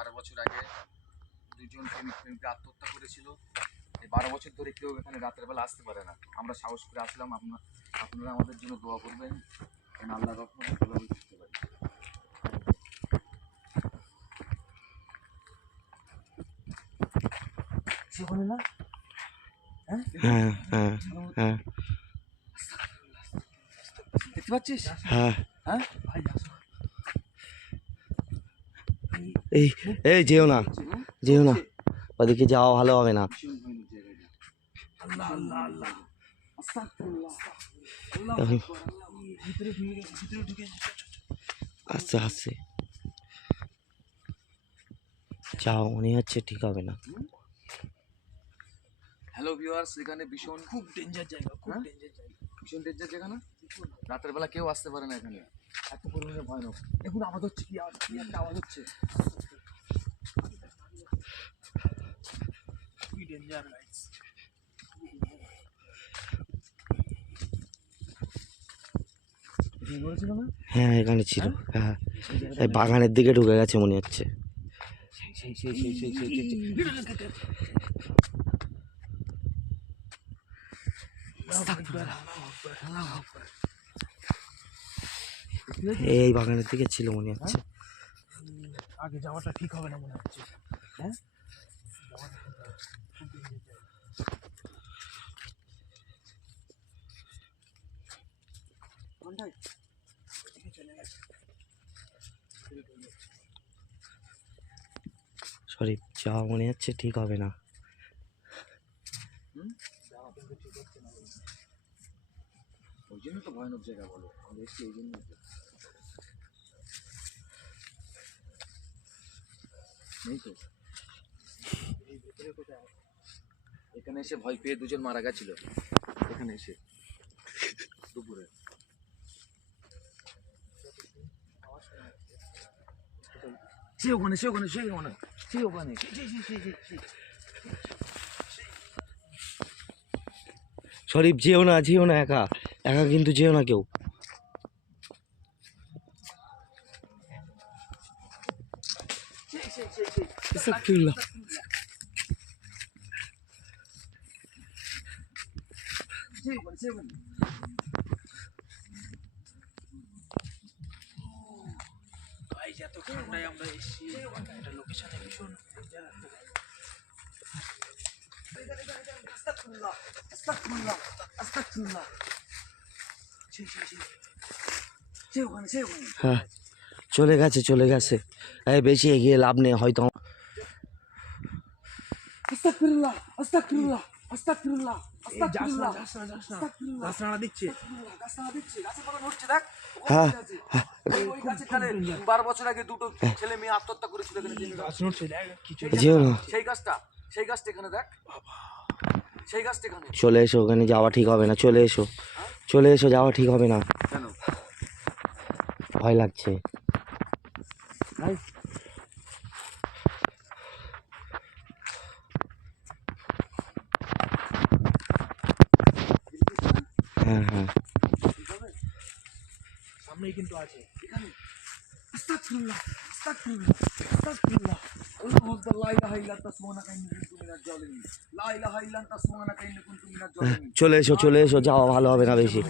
12 বছর আগে দুজন প্রেমিক আত্মহত্যা করেছিল। এই 12 বছর ধরে কেউ এখানে রাতের বেলা আসতে পারে না। আমরা সাহস করে আসলাম। আপনারা আমাদের জন্য দোয়া করবেন যেন আল্লাহ রহমতে ভালোভাবে ফিরতে পারি। সেখানে না? হ্যাঁ হ্যাঁ হ্যাঁ দেখতে পাচ্ছিস? হ্যাঁ হ্যাঁ এই এই যেও না, যেও না, ওদিকে যাওয়া ভালো হবে না। আল্লাহ আল্লাহ আল্লাহ আস্তাগফিরুল্লাহ ভিতরে ঢুকে আস্তে আস্তে যাও, মনে হচ্ছে ঠিক হবে না। হ্যালো ভিউয়ার্স, এখানে ভীষণ খুব ডেঞ্জার জায়গা, ভীষণ ডেঞ্জার জায়গা না? রাতের বেলা কেউ আসতে পারে না এখানে, এত পরিমাণে ভয়ানক। দেখুন আওয়াজ হচ্ছে, কি একটা আওয়াজ হচ্ছে। খুবই ডেঞ্জার গাইস। হ্যাঁ এখানে ছিল, হ্যাঁ এই বাগানের দিকে ঢুকে গেছে মনে হচ্ছে। এই বাগানের দিকে ছিল মনে হচ্ছে। আগে যাওয়াটা ঠিক হবে না মনে হচ্ছে। হ্যাঁ সরি, যাওয়া মনে হচ্ছে ঠিক হবে না। ওই জন্য তো ভয়ানক জায়গা বলো, আমরা এসছি এই জন্য। নেই তো এখানে এসে ভয় পেয়ে দুজন মারা গেছিল এখানে এসে দুপুরে। সে ওখানে সে ওখানে সে ওখানে সে ওখানে শরীফ যেও না, যেও না, একা একা কিন্তু যেও না কেউ। আস্তাগফিরুল্লাহ। এত ঠান্ডায় আমরা এসেছি, একটা লোকেশনে ভীষণ হ্যাঁ চলে গেছে, চলে গেছে। এই বেশি এগিয়ে লাভ নেই হয়তো। আস্তাগফিরুল্লাহ আস্তাগফিরুল্লাহ আস্তাগফিরুল্লাহ আস্তাগফিরুল্লাহ গাছনাড়া দিচ্ছে, গাছে কোনো নড়ছে দেখ। হ্যাঁ ওই গাছের ডালে 12 বছর আগে দুটো ছেলে মেয়ে আত্মহত্যা করেছিল এখানে। গাছ নড়ছে দেখ, যেও না। সেই গাছটা এখানে দেখ, সেই গাছটা এখানে। চলে এসো, ওখানে যাওয়া ঠিক হবে না। চলে এসো, চলে এসো, যাওয়া ঠিক হবে না। কেন ভয় লাগছে। হ্যাঁ হ্যাঁ সামনেই কিন্তু আছে এখানে। আস্তাগফিরুল্লাহ আস্তাগফিরুল্লাহ আস্তাগফিরুল্লাহ আল্লাহু আকবার। লা ইলাহা ইল্লা আনতা সুবহানাকা ইন্নী কুনতু মিনাজ জালিমিন। লা ইলাহা ইল্লা আনতা সুবহানাকা ইন্নী কুনতু মিনাজ জালিমিন। চলে এসো, চলে এসো, যাওয়া ভালো হবে না বেশি।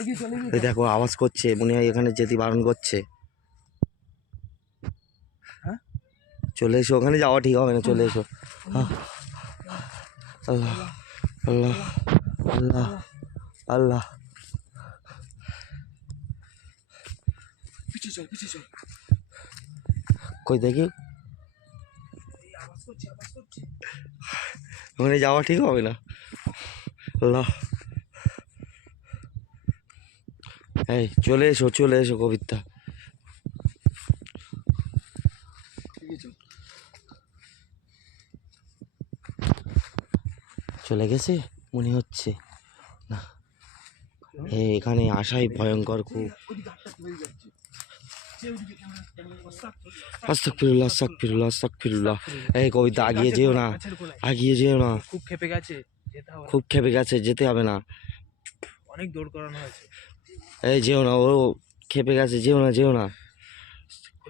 এগিয়ে চলে এই দেখো আওয়াজ করছে, মনে হয় এখানে যেতে বারণ করছে। হ্যাঁ চলে এসো, ওখানে যাওয়া ঠিক হবে না। চলে এসো। আল্লাহ আল্লাহ আল্লাহ আল্লাহ। পিছে চল পিছে চল। কই দেখি, আওয়াজ করছে। ওখানে যাওয়া ঠিক হবে না। আল্লাহ, এই চলে এসো, চলে এসো কবিতা। চলে গেছে মনে হচ্ছে না, এখানে আসাই ভয়ঙ্কর খুব। আস্তাগফিরুল্লাহ আস্তাগফিরুল্লাহ আস্তাগফিরুল্লাহ। এই কবিতা আগিয়ে যেও না, আগিয়ে যেও না। খুব খেপে গেছে, খুব খেপে গেছে, যেতে হবে না। অনেক দৌড় করানো হয়েছে। এই যেও না, ও খেপে গেছে, যেও না, যেও না।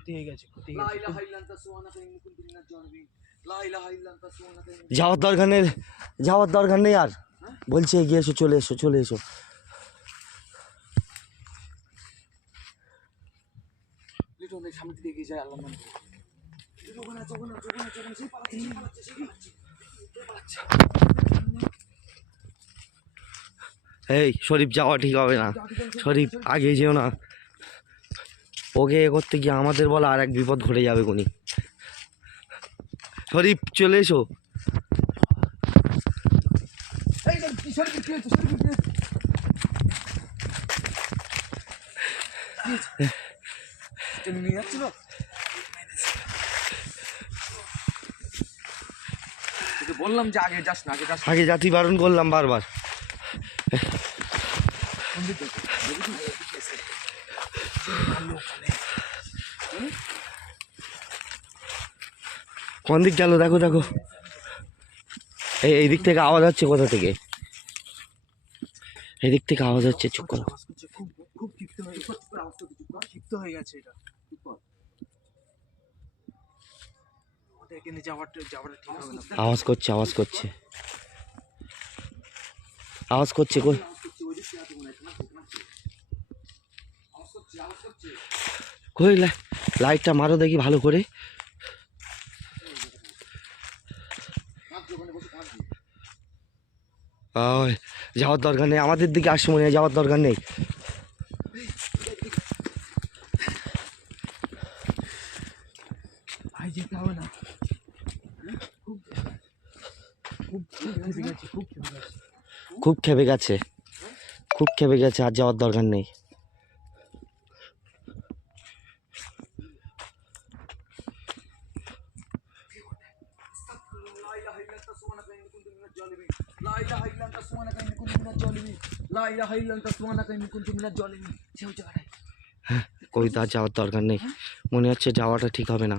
ক্ষতি হয়ে গেছে লা ইলাহা ইল্লা আনতা সুবহানাকা ইন্নী কুনতু মিনাজ জালিমিন লা ইলাহা ইল্লা আনতা সুবহানাকা ইন্নী যাওয়ার দরকার নেই আর বলছে এগিয়ে এসো, চলে এসো। লিটন এই সামনে দিকে এগিয়ে যায় আল্লাহর নাম করে। লিটন ওখানে আছে, সেই পালাচ্ছে। এই শরীফ, যাওয়া ঠিক হবে না। শরীফ আগে যেও না, ওকে এ করতে গিয়ে আমাদের বলা আর এক বিপদ ঘটে যাবে কোনি। শরীফ চলে এসো। এই শরীফ কি হয়েছে? শরীফ কি হয়েছে? টেনে নিয়ে যাচ্ছিল। তোকে বললাম যে আগে যাস না, আগে জাতি বারণ করলাম বারবার। কোন দিক গেল দেখো। এই দিক থেকে আওয়াজ হচ্ছে, কোথা থেকে? এই দিক থেকে আওয়াজ হচ্ছে, চুপ করো। খুব ক্ষিপ্ত হয়ে গেছে এটা। আমাদের এখানে যাওয়াটা ঠিক হবে না। আওয়াজ করছে কই? কই লাইটটা মারো দেখি ভালো করে। যাওয়ার দরকার নেই, আমাদের দিকে আসছে মনে হয়, যাওয়ার দরকার নেই। ভাই যেতে হবে না, খুব খেপে গেছে, আর যাওয়ার দরকার নেই। কবিতা যাওয়ার দরকার নেই, মনে হচ্ছে যাওয়াটা ঠিক হবে না।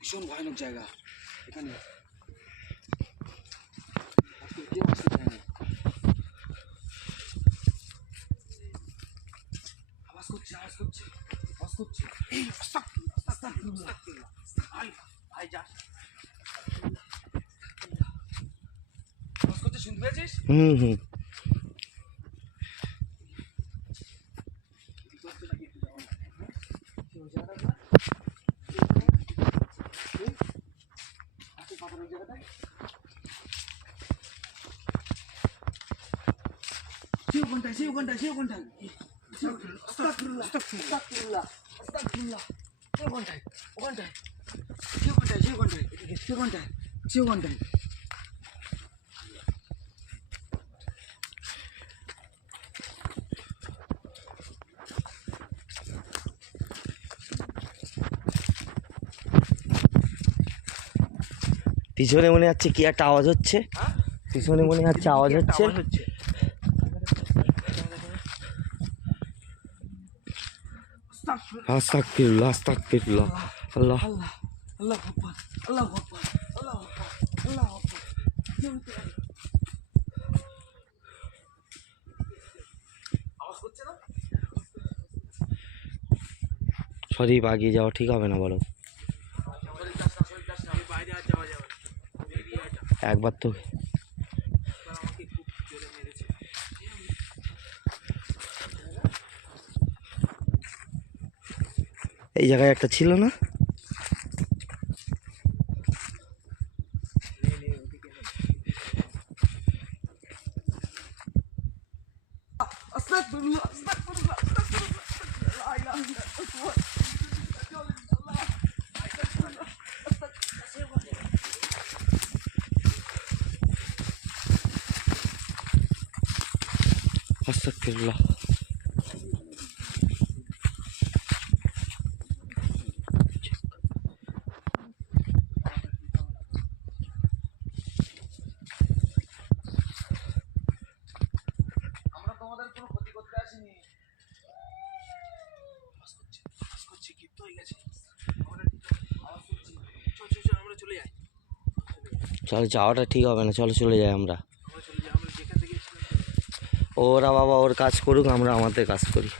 ভীষণ ভয়ানক জায়গা এখানে। আওয়াজ করছে। শুনতে পেয়েছিস? হুম। পিছনে মনে হচ্ছে কি একটা আওয়াজ হচ্ছে, আস্তাগফিরুল্লাহ আল্লাহ। শরীফ আগিয়ে যাওয়া ঠিক হবে না বলো? একবার তো এই জায়গায় একটা ছিল না? আস্তাগফিরুল্লাহ। আমরা তোমাদের কোনো ক্ষতি করতে আসিনি। আওয়াজ করছি ক্ষিপ্ত হয়ে গেছে জায়গাটা ঠিক হবে আওয়াজ করছি চল চল চল আমরা চলে যাই চলো, যাওয়াটা ঠিক হবে না, চলো চলে যাই আমরা। আমরা চলে যাই আমরা যেখান থেকে এসেছিলাম ওরা বাবা ওর কাজ করুক, আমরা আমাদের কাজ করি।